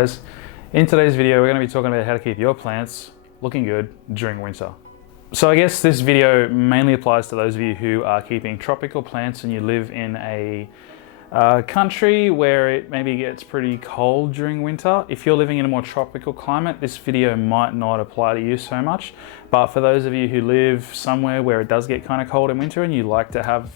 guys, in today's video we're going to be talking about how to keep your plants looking good during winter. So I guess this video mainly applies to those of you who are keeping tropical plants and you live in a country where it maybe gets pretty cold during winter. If you're living in a more tropical climate, this video might not apply to you so much, but for those of you who live somewhere where it does get kind of cold in winter and you like to have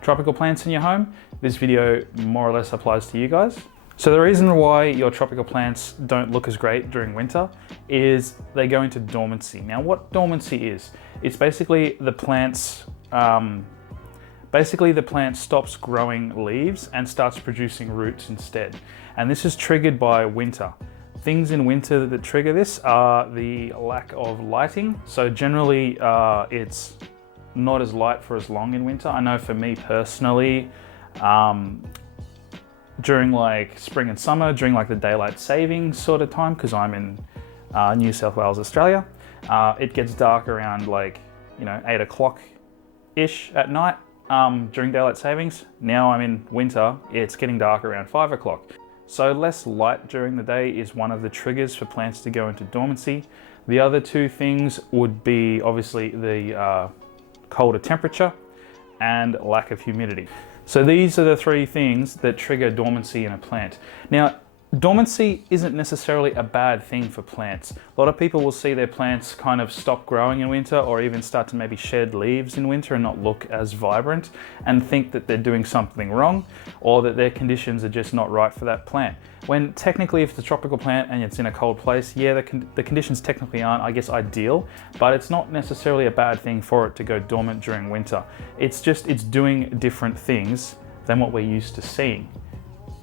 tropical plants in your home, this video more or less applies to you guys. So the reason why your tropical plants don't look as great during winter is they go into dormancy. Now what dormancy is, it's basically the plants stops growing leaves and starts producing roots instead. And this is triggered by winter. Things in winter that trigger this are the lack of lighting. So generally it's not as light for as long in winter. I know for me personally, during like spring and summer, during like the daylight savings sort of time, because I'm in New South Wales, Australia, it gets dark around like, 8 o'clock-ish at night during daylight savings. Now I'm in winter, it's getting dark around 5 o'clock. So less light during the day is one of the triggers for plants to go into dormancy. The other two things would be obviously the colder temperature and lack of humidity. So these are the three things that trigger dormancy in a plant. Now, dormancy isn't necessarily a bad thing for plants. A lot of people will see their plants kind of stop growing in winter or even start to maybe shed leaves in winter and not look as vibrant and think that they're doing something wrong or that their conditions are just not right for that plant. When technically if it's a tropical plant and it's in a cold place, yeah, the conditions technically aren't, I guess, ideal, but it's not necessarily a bad thing for it to go dormant during winter. It's doing different things than what we're used to seeing.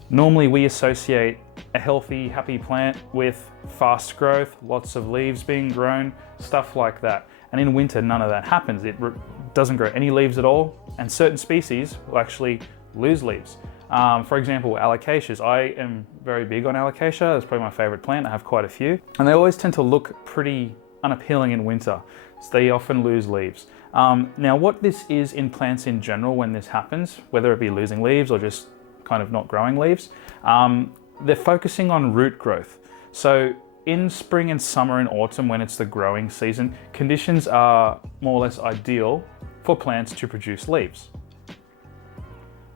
Normally we associate a healthy, happy plant with fast growth, lots of leaves being grown, stuff like that. And in winter, none of that happens. It doesn't grow any leaves at all, and certain species will actually lose leaves. For example, alocasias. I am very big on alocasia. It's probably my favorite plant. I have quite a few. And they always tend to look pretty unappealing in winter. So they often lose leaves. Now what this is in plants in general when this happens, whether it be losing leaves or just kind of not growing leaves, they're focusing on root growth. So in spring and summer and autumn, when it's the growing season, conditions are more or less ideal for plants to produce leaves.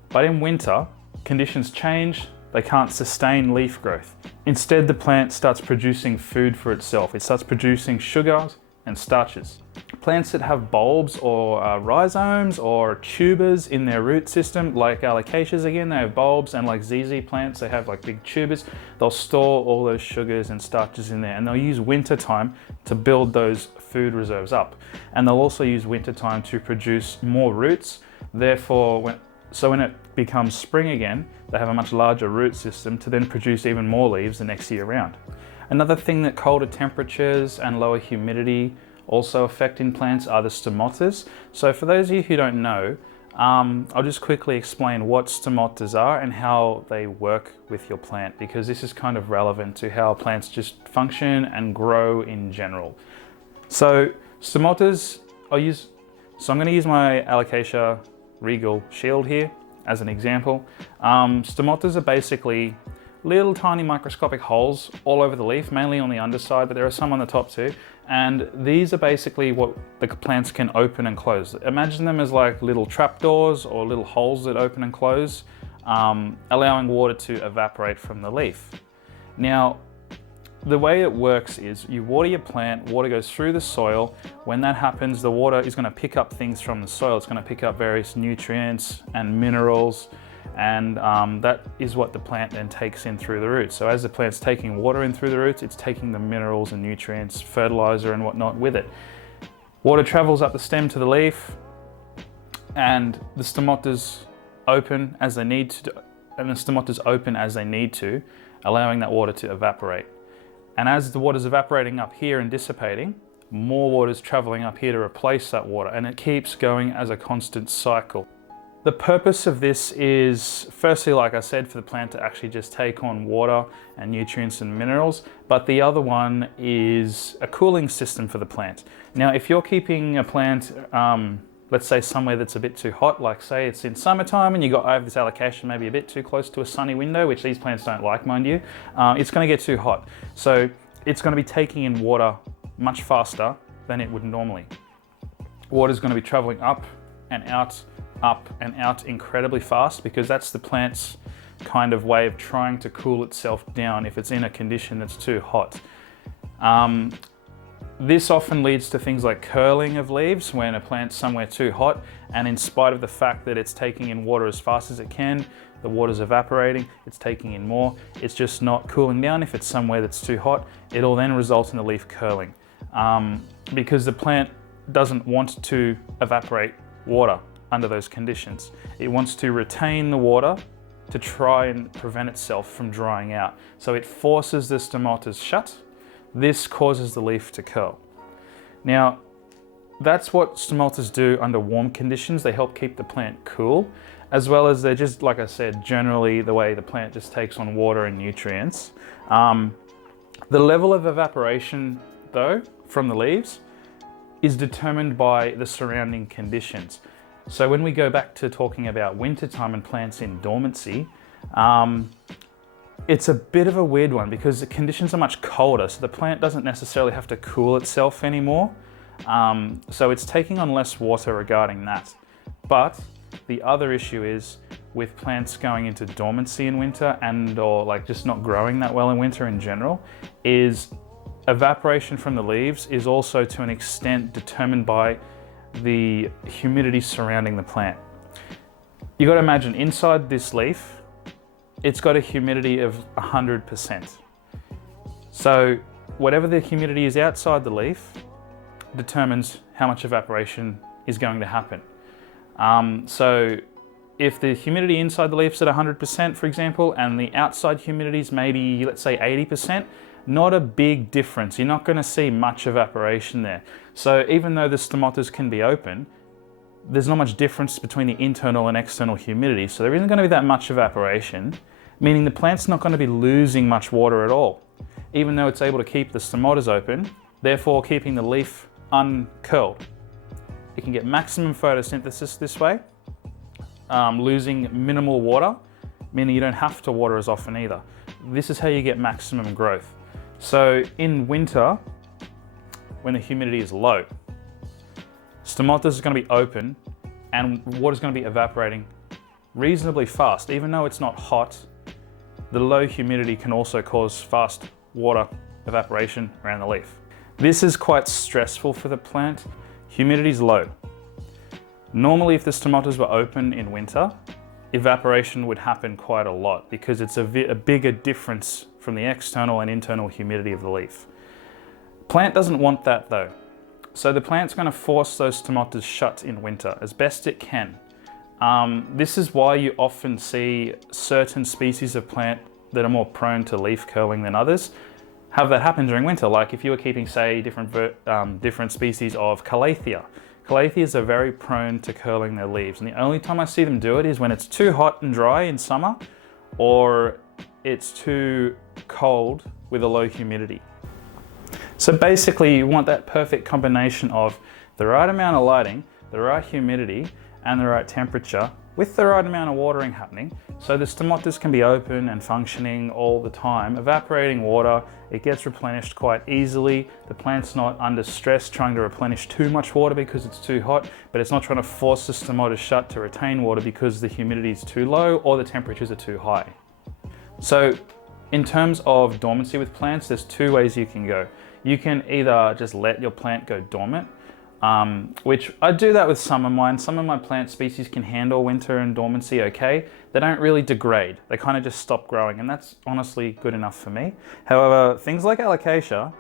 But in winter, conditions change, they can't sustain leaf growth. Instead, the plant starts producing food for itself. It starts producing sugars and starches. Plants that have bulbs or rhizomes or tubers in their root system, like alocasias again, they have bulbs, and like ZZ plants, they have like big tubers. They'll store all those sugars and starches in there, and they'll use winter time to build those food reserves up. And they'll also use winter time to produce more roots. Therefore, when it becomes spring again, they have a much larger root system to then produce even more leaves the next year round. Another thing that colder temperatures and lower humidity also affect in plants are the stomatas. So for those of you who don't know, I'll just quickly explain what stomatas are and how they work with your plant, because this is kind of relevant to how plants just function and grow in general. So stomatas, I'm going to use my Alocasia Regal Shield here as an example. Stomatas are basically little tiny microscopic holes all over the leaf, mainly on the underside, but there are some on the top too. And these are basically what the plants can open and close. Imagine them as like little trapdoors or little holes that open and close, allowing water to evaporate from the leaf. Now, the way it works is you water your plant, water goes through the soil. When that happens, the water is going to pick up things from the soil. It's going to pick up various nutrients and minerals, and that is what the plant then takes in through the roots. So as the plant's taking water in through the roots, it's taking the minerals and nutrients, fertilizer and whatnot with it. Water travels up the stem to the leaf, and the stomatas open as they need to, allowing that water to evaporate. And as the water's evaporating up here and dissipating, more water's traveling up here to replace that water, and it keeps going as a constant cycle. The purpose of this is, firstly, like I said, for the plant to actually just take on water and nutrients and minerals, but the other one is a cooling system for the plant. Now, if you're keeping a plant, let's say somewhere that's a bit too hot, like say it's in summertime and you got over this allocation maybe a bit too close to a sunny window, which these plants don't like, mind you, it's going to get too hot. So it's going to be taking in water much faster than it would normally. Water is going to be traveling up and out incredibly fast, because that's the plant's kind of way of trying to cool itself down if it's in a condition that's too hot. This often leads to things like curling of leaves when a plant's somewhere too hot, and in spite of the fact that it's taking in water as fast as it can, the water's evaporating, it's taking in more, it's just not cooling down if it's somewhere that's too hot. It'll then result in the leaf curling, because the plant doesn't want to evaporate water under those conditions. It wants to retain the water to try and prevent itself from drying out. So it forces the stomatas shut. This causes the leaf to curl. Now, that's what stomatas do under warm conditions. They help keep the plant cool, as well as they're just, like I said, generally the way the plant just takes on water and nutrients. The level of evaporation, though, from the leaves is determined by the surrounding conditions. So when we go back to talking about wintertime and plants in dormancy, it's a bit of a weird one because the conditions are much colder, so the plant doesn't necessarily have to cool itself anymore. So it's taking on less water regarding that. But the other issue is with plants going into dormancy in winter or like just not growing that well in winter in general, is evaporation from the leaves is also to an extent determined by the humidity surrounding the plant. You got to imagine inside this leaf, it's got a humidity of 100%. So whatever the humidity is outside the leaf determines how much evaporation is going to happen. So if the humidity inside the leaf is at 100%, for example, and the outside humidity is maybe, let's say 80%, not a big difference. You're not going to see much evaporation there. So even though the stomatas can be open, there's not much difference between the internal and external humidity. So there isn't going to be that much evaporation, meaning the plant's not going to be losing much water at all, even though it's able to keep the stomatas open, therefore keeping the leaf uncurled. It can get maximum photosynthesis this way, losing minimal water, meaning you don't have to water as often either. This is how you get maximum growth. So in winter, when the humidity is low, stomatas is going to be open and water is going to be evaporating reasonably fast. Even though it's not hot, the low humidity can also cause fast water evaporation around the leaf. This is quite stressful for the plant. Humidity is low. Normally, if the stomatas were open in winter, evaporation would happen quite a lot because it's a bigger difference from the external and internal humidity of the leaf. Plant doesn't want that though. So the plant's going to force those stomatas shut in winter as best it can. This is why you often see certain species of plant that are more prone to leaf curling than others have that happen during winter. Like if you were keeping, say, different species of Calathea. Calatheas are very prone to curling their leaves, and the only time I see them do it is when it's too hot and dry in summer, or it's too cold with a low humidity. So basically you want that perfect combination of the right amount of lighting, the right humidity, and the right temperature with the right amount of watering happening, so the stomatas can be open and functioning all the time, evaporating water. It gets replenished quite easily. The plant's not under stress trying to replenish too much water because it's too hot, but it's not trying to force the stomatas shut to retain water because the humidity is too low or the temperatures are too high. So in terms of dormancy with plants, there's two ways you can go. You can either just let your plant go dormant, which I do that with some of mine. Some of my plant species can handle winter and dormancy okay. They don't really degrade. They kind of just stop growing, and that's honestly good enough for me. However, things like alocasia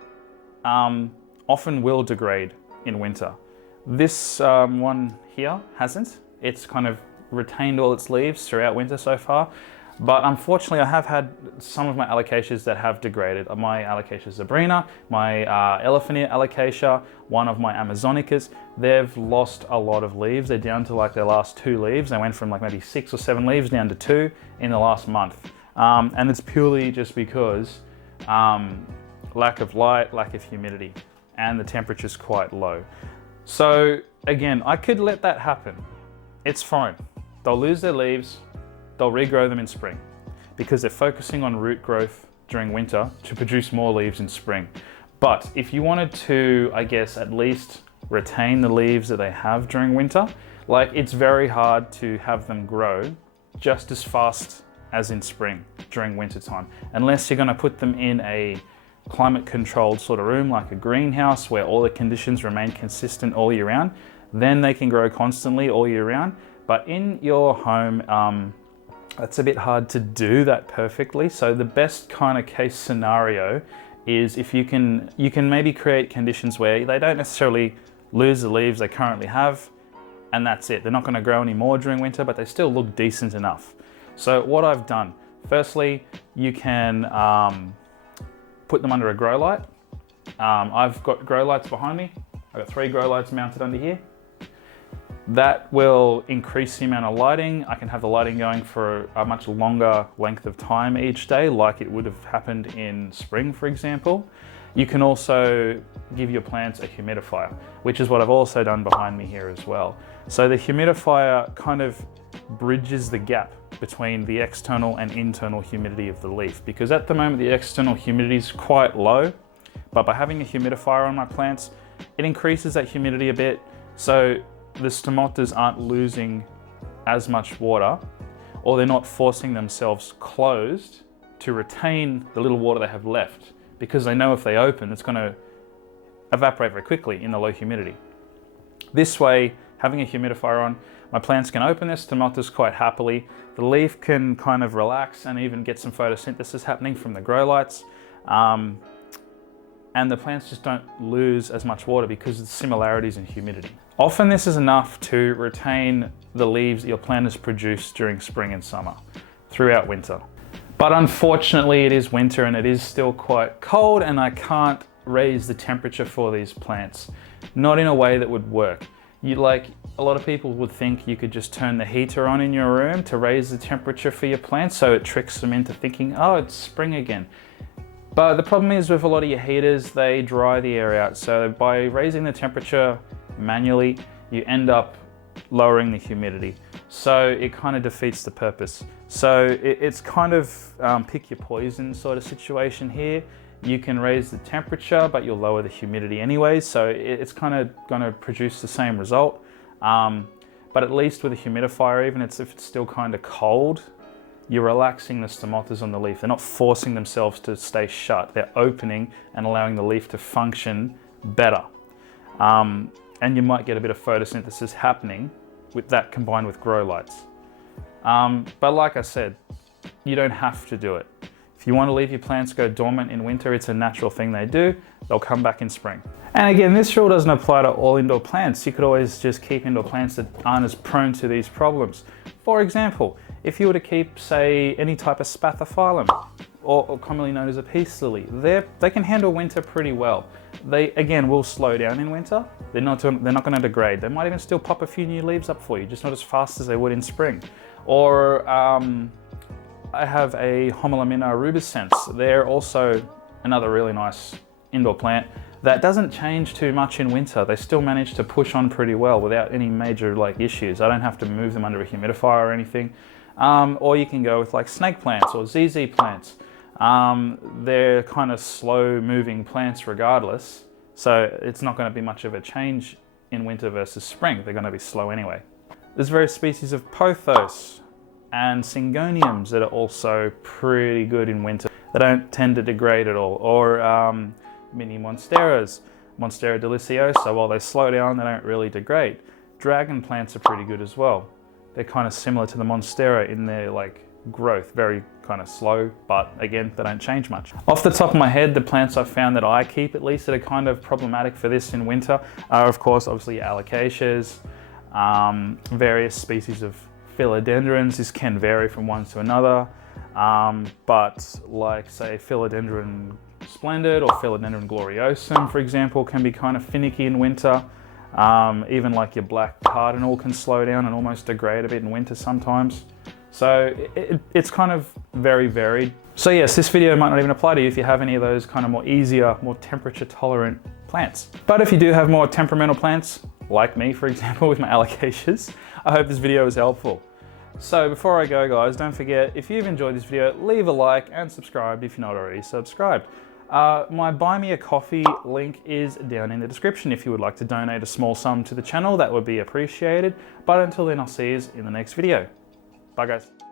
often will degrade in winter. This one here hasn't. It's kind of retained all its leaves throughout winter so far. But unfortunately, I have had some of my alocasias that have degraded. My Alocasia zebrina, my elephant ear alocasia, one of my Amazonicas, they've lost a lot of leaves. They're down to like their last 2 leaves. They went from like maybe 6 or 7 leaves down to 2 in the last month. And it's purely just because lack of light, lack of humidity, and the temperature's quite low. So again, I could let that happen. It's fine. They'll lose their leaves, they'll regrow them in spring because they're focusing on root growth during winter to produce more leaves in spring. But if you wanted to, I guess, at least retain the leaves that they have during winter, like it's very hard to have them grow just as fast as in spring during winter time, unless you're going to put them in a climate controlled sort of room like a greenhouse where all the conditions remain consistent all year round. Then they can grow constantly all year round. But in your home, that's a bit hard to do that perfectly. So the best kind of case scenario is if you can maybe create conditions where they don't necessarily lose the leaves they currently have, and that's it. They're not going to grow any more during winter, but they still look decent enough. So what I've done, firstly, you can put them under a grow light. I've got grow lights behind me. I've got 3 grow lights mounted under here. That will increase the amount of lighting. I can have the lighting going for a much longer length of time each day, like it would have happened in spring, for example. You can also give your plants a humidifier, which is what I've also done behind me here as well. So the humidifier kind of bridges the gap between the external and internal humidity of the leaf, because at the moment the external humidity is quite low, but by having a humidifier on my plants, it increases that humidity a bit, so the stomatas aren't losing as much water, or they're not forcing themselves closed to retain the little water they have left, because they know if they open, it's going to evaporate very quickly in the low humidity. This way, having a humidifier on, my plants can open their stomatas quite happily. The leaf can kind of relax and even get some photosynthesis happening from the grow lights. And the plants just don't lose as much water because of the similarities in humidity. Often this is enough to retain the leaves that your plant has produced during spring and summer, throughout winter. But unfortunately it is winter and it is still quite cold, and I can't raise the temperature for these plants. Not in a way that would work. A lot of people would think you could just turn the heater on in your room to raise the temperature for your plants, so it tricks them into thinking, oh, it's spring again. But the problem is with a lot of your heaters, they dry the air out. So by raising the temperature manually, you end up lowering the humidity. So it kind of defeats the purpose. So it's kind of pick your poison sort of situation here. You can raise the temperature, but you'll lower the humidity anyway. So it's kind of going to produce the same result. But at least with a humidifier, even if it's still kind of cold, you're relaxing the stomatas on the leaf. They're not forcing themselves to stay shut. They're opening and allowing the leaf to function better. And you might get a bit of photosynthesis happening with that combined with grow lights. But like I said, you don't have to do it. If you want to leave your plants go dormant in winter, it's a natural thing they do. They'll come back in spring. And again, this rule doesn't apply to all indoor plants. You could always just keep indoor plants that aren't as prone to these problems. For example, if you were to keep, say, any type of spathiphyllum, or commonly known as a peace lily, they can handle winter pretty well. They, again, will slow down in winter. They're not going to degrade. They might even still pop a few new leaves up for you, just not as fast as they would in spring. Or I have a Homelamina rubescens. They're also another really nice indoor plant that doesn't change too much in winter. They still manage to push on pretty well without any major issues. I don't have to move them under a humidifier or anything. Or you can go with like snake plants or ZZ plants. They're kind of slow moving plants regardless. So it's not going to be much of a change in winter versus spring. They're going to be slow anyway. There's various species of pothos and syngoniums that are also pretty good in winter. They don't tend to degrade at all. Or mini monsteras, Monstera deliciosa. While they slow down, they don't really degrade. Dragon plants are pretty good as well. They're kind of similar to the monstera in their growth, very kind of slow, but again, they don't change much. Off the top of my head, the plants I've found that I keep at least that are kind of problematic for this in winter are, of course, obviously alocasias, various species of philodendrons. This can vary from one to another, but like say philodendron splendid or philodendron gloriosum, for example, can be kind of finicky in winter. Even like your black cardinal can slow down and almost degrade a bit in winter sometimes. So it's kind of very varied. So yes, this video might not even apply to you if you have any of those kind of more easier, more temperature tolerant plants. But if you do have more temperamental plants, like me, for example, with my alocasias. I hope this video was helpful. So before I go, guys, don't forget, if you've enjoyed this video, leave a like and subscribe if you're not already subscribed. My Buy Me a Coffee link is down in the description if you would like to donate a small sum to the channel. That would be appreciated. But until then, I'll see you in the next video. Bye, guys.